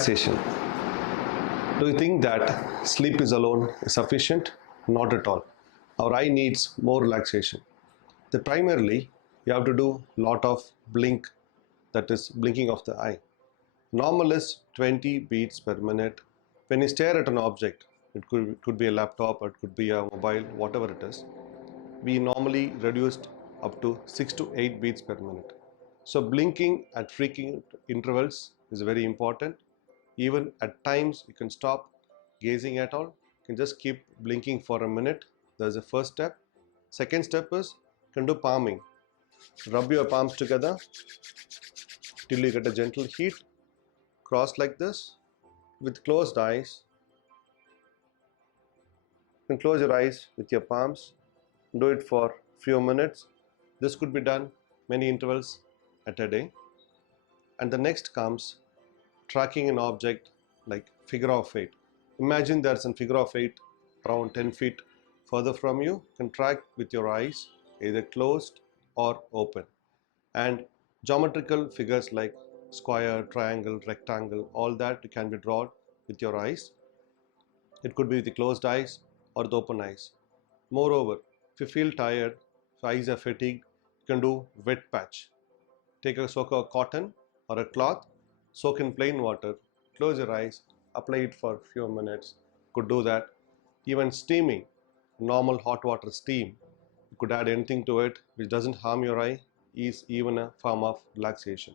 Relaxation. Do you think that sleep is alone is sufficient? Not at all. Our eye needs more relaxation. Primarily, you have to do lot of blink, that is blinking of the eye. Normal is 20 beats per minute. When you stare at an object, it could be a laptop or it could be a mobile, whatever it is, we normally reduced up to 6 to 8 beats per minute. So blinking at frequent intervals is very important. Even at times you can stop gazing at all. You can just keep blinking for a minute. That's the first step. Second step is you can do palming. Rub your palms together till you get a gentle heat. Cross like this with closed eyes. You can close your eyes with your palms. Do it for few minutes. This could be done many intervals at a day. And the next comes tracking an object like figure of eight. Imagine there's a figure of eight around 10 feet further from you. You can track with your eyes, either closed or open. And geometrical figures like square, triangle, rectangle, all that can be drawn with your eyes. It could be with the closed eyes or the open eyes. Moreover, if you feel tired, if eyes are fatigued, you can do wet patch. Take a soak of cotton or a cloth, soak in plain water, close your eyes, apply it for a few minutes. You could do that. Even steaming, normal hot water steam, you could add anything to it which doesn't harm your eye, is even a form of relaxation.